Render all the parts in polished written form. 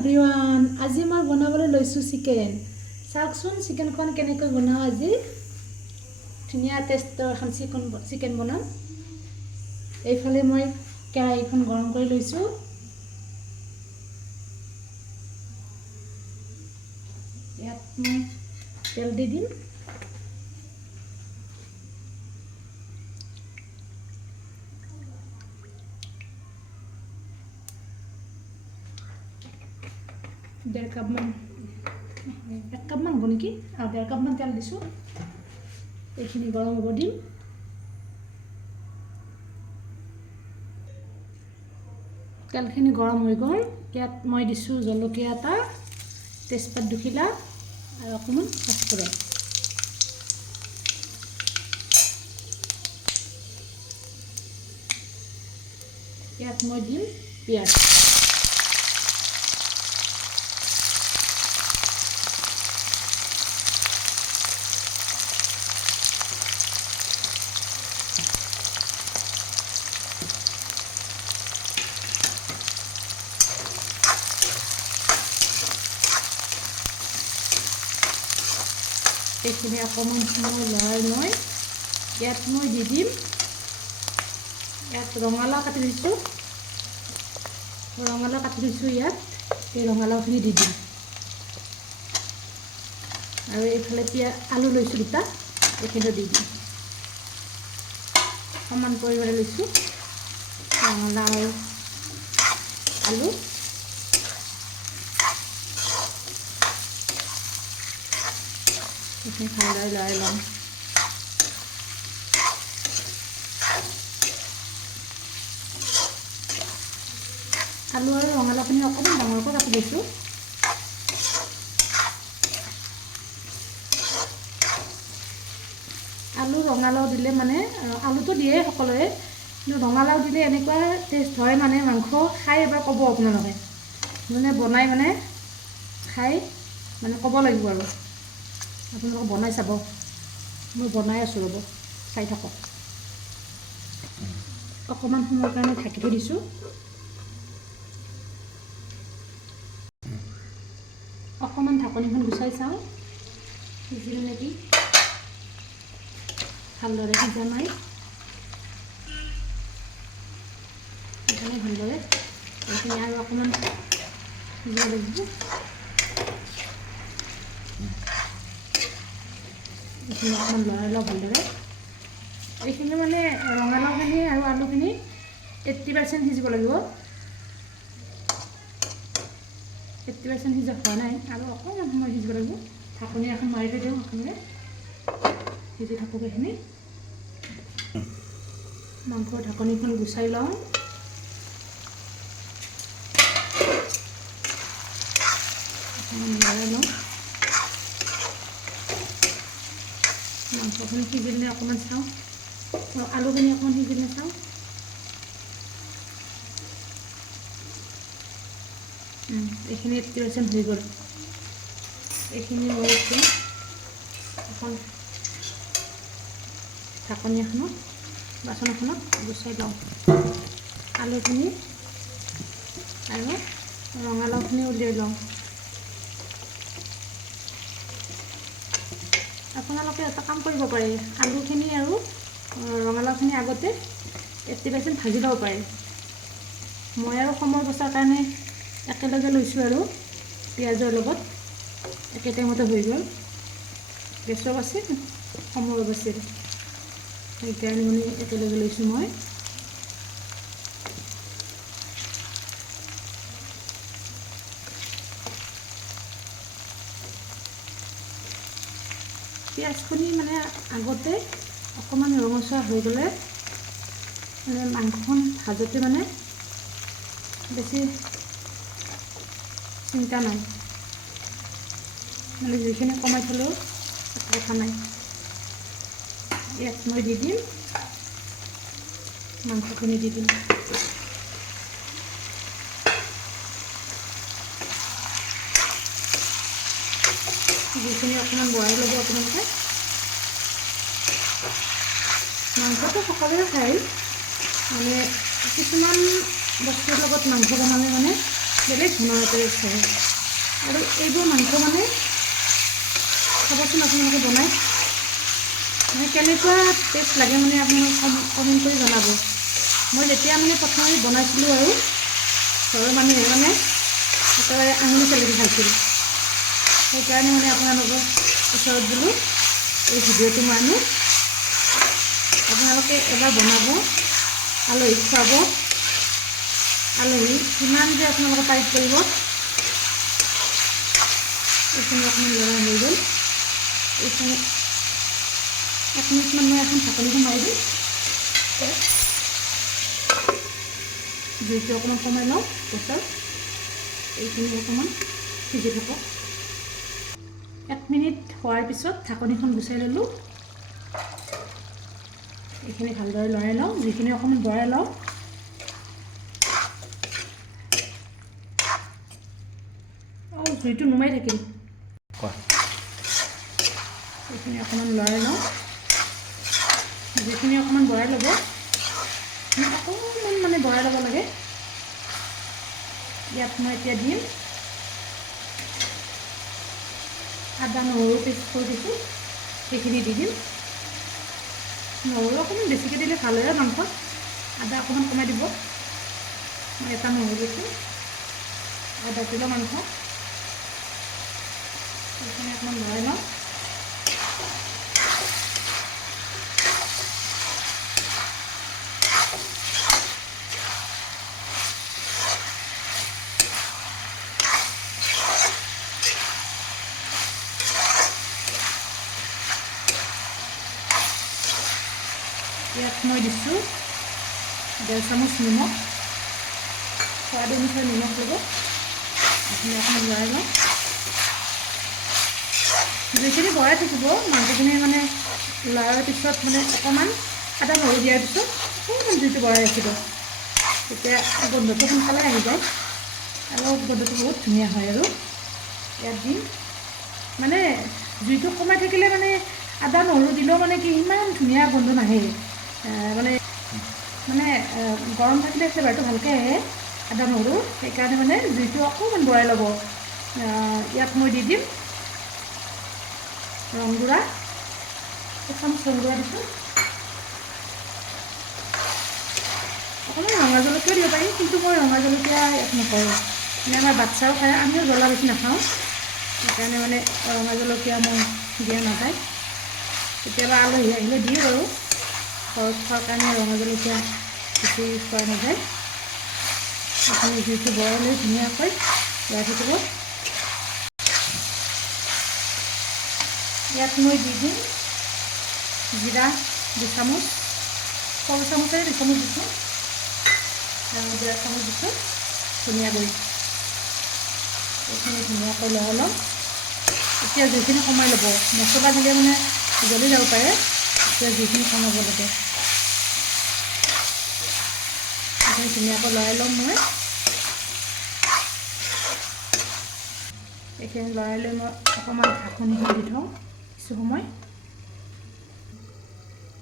Everyone, আজি মই বনাবলৈ লৈছোঁ চিকেন। চাওকচোন চিকেনখন কেনেকৈ বনাওঁ। আজি ধুনীয়া টেষ্টৰ এখন চিকেন বনাম। এইফালে মই কেৰাহীখন গৰম কৰি লৈছোঁ। ইয়াত মই তেল দি দিম। एक कप मान হ'ব নেকি, 1.5 কাপ মান তেল দিছোঁ। এইখিনি গৰম হ'ব দিম। তেলখিনি গৰম হৈ গ'ল। ইয়াত মই দিছোঁ জলকীয়া এটা, তেজপাত দুখিলা আৰু অকণমান পাঁচফোৰণ। ইয়াত মই দিম পিঁয়াজ। এইখিনি অকণমান সময় লৰাই মই ইয়াত মই দি দিম, ইয়াত ৰঙালাও কাটি দিছোঁ। ইয়াত এই ৰঙালাওখিনি দি দিম আৰু এইফালে আলু লৈছোঁ দুটা, এইখিনি দি দিম। সমান পৰিমাণে লৈছোঁ ৰঙালাও আৰু আলু। এইখিনি ভালদৰে লৰাই ল'ম। আলু আৰু ৰঙালাওখিনি অকণমান ডাঙৰকৈ কাটি লৈছোঁ। আলু ৰঙালাও দিলে মানে, আলুটো দিয়ে সকলোৱে, কিন্তু ৰঙালাও দিলে এনেকুৱা টেষ্ট হয় মানে মাংস খাই এবাৰ ক'ব আপোনালোকে, মানে বনাই মানে খাই মানে ক'ব লাগিব আৰু আপোনালোকে বনাই চাব। মই বনাই আছোঁ, ৰ'ব চাই থাকক। অকণমান সময়ৰ কাৰণে ঢাকি থৈ দিছোঁ। অকণমান ঢাকনিখন গুচাই চাওঁ সিজিল নেকি। ভালদৰে সিজা নাই, সেইকাৰণে ভালদৰে এইখিনি আৰু অকণমান সিজিব লাগিব। এইখিনি অকণমান লৰাই লওঁ ভালদৰে। এইখিনি মানে ৰঙালাওখিনি আৰু আলুখিনি 80% সিজিব লাগিব। 80% সিজা হোৱা নাই, আৰু অকণমান সময় সিজিব লাগিব। ঢাকনি এখন মাৰি থৈ দিওঁ, অকণমান সিজি থাকক এইখিনি। মাংসৰ ঢাকনিখন গুচাই লওঁ। অকণমান লৰাই লওঁ। মাংসখিনি সিজিলে অকণমান চাওঁ, আলুখিনি অকণমান সিজিলে চাওঁ। এইখিনি 80% হৈ গ'ল। এইখিনি মই এতিয়া এখন ঢাকনি এখনত, বাচন এখনত গুচাই লওঁ। আলুখিনি আৰু ৰঙালাওখিনি উলিয়াই লওঁ। আপোনালোকে এটা কাম কৰিব পাৰে, আলুখিনি আৰু ৰঙালাওখিনি আগতে 80% ভাজি ল'ব পাৰে। মই আৰু সময় বচাৰ কাৰণে একেলগে লৈছোঁ আৰু পিঁয়াজৰ লগত একে টাইমতে হৈ গ'ল। গেছো বাছিল, সময়ো বাছিল, সেইকাৰণে মানে একেলগে লৈছোঁ মই। পিঁয়াজখিনি মানে আগতে অকণমান ৰঙচুৱা হৈ গ'লে মানে মাংসখন ভাজোঁতে মানে বেছি চিন্তা নাই, মানে যিখিনি কমাই থ'লেও একো কথা নাই। ইয়াত মই দি দিম মাংসখিনি, দি দিম। যিখিনি অকণমান বঢ়াই ল'ব আপোনালোকে। মাংসটো সকলোৱে খায়, মানে কিছুমান বস্তুৰ লগত মাংস বনালে মানে বেলেগ ধৰণৰ টেষ্ট হয়। আৰু এইবোৰ মাংস মানে চাবচোন আপোনালোকে বনাই মানে কেনেকুৱা টেষ্ট লাগে মানে আপোনালোকে কমেণ্ট কৰি জনাব। মই যেতিয়া মানে প্ৰথমে বনাইছিলোঁ আৰু ঘৰৰ মানুহে মানে একেবাৰে আঙুলি চেলেকি খাইছিল। সেইকাৰণে মানে আপোনালোকৰ ওচৰত বোলো এই ভিডিঅ'টো মই আনো। আপোনালোকে এবাৰ বনাব, আলহীক খুৱাব। আলহী কিমান যে আপোনালোকে তাৰিফ কৰিব। এইখিনি অকণমান লৰাই হৈ গ'ল। এইখিনি 1 মিনিটমান মই এখন ঢাকনিখন মাৰি দিম। জুইটো অকণমান কমাই লওঁ গেছৰ। এইখিনি অকণমান সিজি থাকক। 1 মিনিট হোৱাৰ পিছত ঢাকনিখন গুচাই ল'লোঁ। এইখিনি ভালদৰে লৰাই লওঁ। যিখিনি অকণমান বৰাই লওঁ। জুইটো নুমাই থাকিল। এইখিনি অকণমান লৰাই লওঁ। যিখিনি অকণমান বৰাই ল'ব অকণমান মানে বৰাই ল'ব লাগে। ইয়াত মই এতিয়া দিম আদা নহৰু পেষ্ট কৰি দিছোঁ, সেইখিনি দি দিম। নহৰু অকণমান বেছিকৈ দিলে ভাল হয় মাংসত। আদা অকণমান কমাই দিব। মই এটা নহৰু দিছোঁ, 1/2 কিলো মাংস। এইখিনি অকণমান লৰাই লওঁ। ইয়াত মই দিছোঁ 1.5 চামুচ নিমখ। সোৱাদ অনুসাৰে নিমখ ল'ব। এইখিনি অকণমান লৰাই লওঁ। জুইখিনি বঢ়াই থাকিব। মাংসখিনি মানে লৰাৰ পিছত মানে অকণমান আদা নহৰু দিয়াৰ পিছত অকণমান জুইটো বঢ়াই ৰাখিব। তেতিয়া গোন্ধটো সোনকালে আহি যায় আৰু গোন্ধটো বহুত ধুনীয়া হয়। আৰু ইয়াত দিম মানে জুইটো কমাই থাকিলে মানে আদা নহৰু দিলেও মানে কি ইমান ধুনীয়া গোন্ধ নাহে। মানে গৰম থাকিলে ফ্লেভাৰটো ভালকৈ আহে আদা নহৰু। সেইকাৰণে মানে জুইটো অকণমান বঢ়াই ল'ব। ইয়াত মই দি দিম ৰংগুড়া, 1 চামুচ ৰংগুড়া দিছোঁ। অকণমান ৰঙা জলকীয়া দিব পাৰি, কিন্তু মই ৰঙা জলকীয়া ইয়াত নকৰোঁ। মানে আমাৰ বাচ্ছাও খায়, আমিও জ্বলা বেছি নাখাওঁ। সেইকাৰণে মানে ৰঙা জলকীয়া মই দিয়া নাযায়। কেতিয়াবা আলহী আহিলে দিওঁ আৰু ঘৰত খোৱাৰ কাৰণে ৰঙা জলকীয়া বেছি খোৱা নাযায়। আপুনি জুইটো বঢ়াই লৈ ধুনীয়াকৈ লৰাই থাকিব। ইয়াত মই দি দিম জিৰা 2 চামুচ, সৰু চামুচেৰে 2 চামুচ দিছোঁ, আৰু 1.5 চামুচ দিছোঁ ধনিয়া গুড়ি। এইখিনি ধুনীয়াকৈ লৰাই ল'ম। এতিয়া জুইখিনি কমাই ল'ব। মছলা দিলে মানে জ্বলি যাব পাৰে। এতিয়া জুইখিনি কমাব লাগে। এইখিনি ধুনীয়াকৈ লৰাই ল'ম মই। এইখিনি লৰাই লৈ মই অকণমান ঢাকনিখন দি থওঁ কিছু সময়।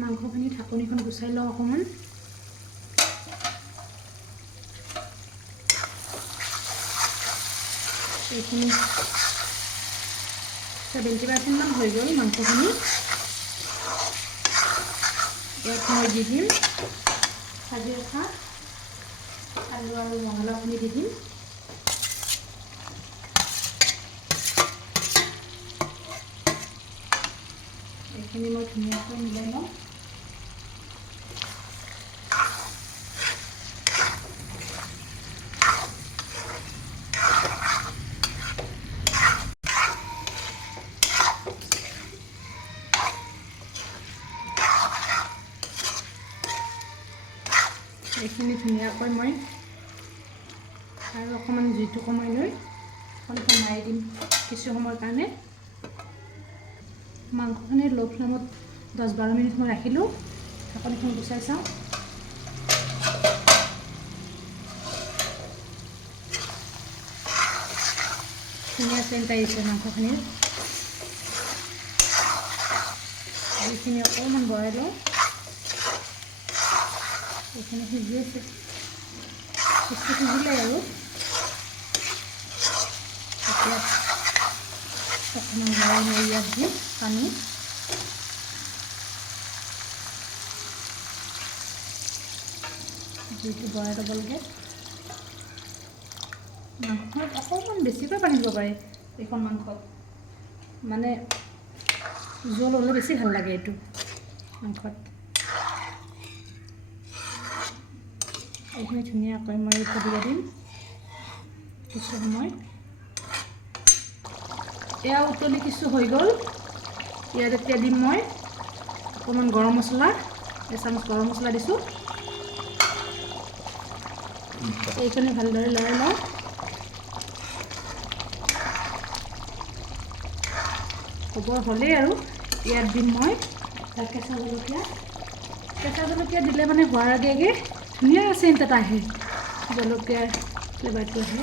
মাংসখিনি ঢাকনিখন গুচাই লওঁ অকণমান। এইখিনি 70% হৈ গ'ল মাংসখিনি। ইয়াত মই দি দিম ভাজি ৰখা আলু আৰু ৰঙালাওখিনি দি দিম। এইখিনি মই ধুনীয়াকৈ মিলাই লওঁ। এইখিনি ধুনীয়াকৈ মই আৰু অকণমান জুইটো কমাই লৈ অকণমান মাৰি দিম কিছু সময়ৰ কাৰণে। মাংসখিনি ল' ফ্লেমত 10-12 মিনিট মই ৰাখিলোঁ। ঢাকনিখন গুচাই চাওঁ। ধুনীয়া চেণ্ট আহিছে মাংসখিনিৰ। জুইখিনি অকণমান বঢ়াই লওঁ। এইখিনি সিজি আছে, সিজিলে আৰু ইয়াত অকণমান লৰাই লৈ ইয়াত দিম পানী। জুইটো বঢ়াই ল'ব লাগে। মাংসত অকণমান বেছিকৈ পানী দিব পাৰে এইখন মাংসত, মানে জোল হ'লে বেছি ভাল লাগে এইটো মাংসত। এইখিনি ধুনীয়াকৈ মই উতলিব দিম কিছু সময়। এয়া উতলি কিছু হৈ গ'ল। ইয়াত এতিয়া দিম মই অকণমান গৰম মছলা, এচামুচ গৰম মছলা দিছোঁ। এইখিনি ভালদৰে লৰাই লওঁ। হ'ব হ'লেই আৰু ইয়াত দিম মই কেঁচা জলকীয়া। কেঁচা জলকীয়া দিলে মানে হোৱাৰ আগে আগে ধুনীয়া চেণ্ট এটা আহে, জলকীয়াৰ ফ্লেভাৰটো আহে।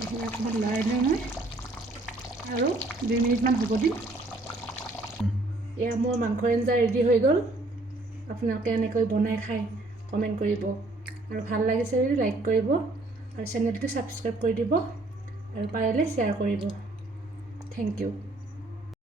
এইখিনি অকণমান লৰাই লৈ মই আৰু 2 মিনিটমান হ'ব দিম। এয়া মোৰ মাংসৰ আঞ্জা ৰেডি হৈ গ'ল। আপোনালোকে এনেকৈ বনাই খাই কমেণ্ট কৰিব, আৰু ভাল লাগিছে যদি লাইক কৰিব, আৰু চেনেলটো ছাবস্ক্ৰাইব কৰি দিব, আৰু পাৰিলে শ্বেয়াৰ কৰিব। Thank U.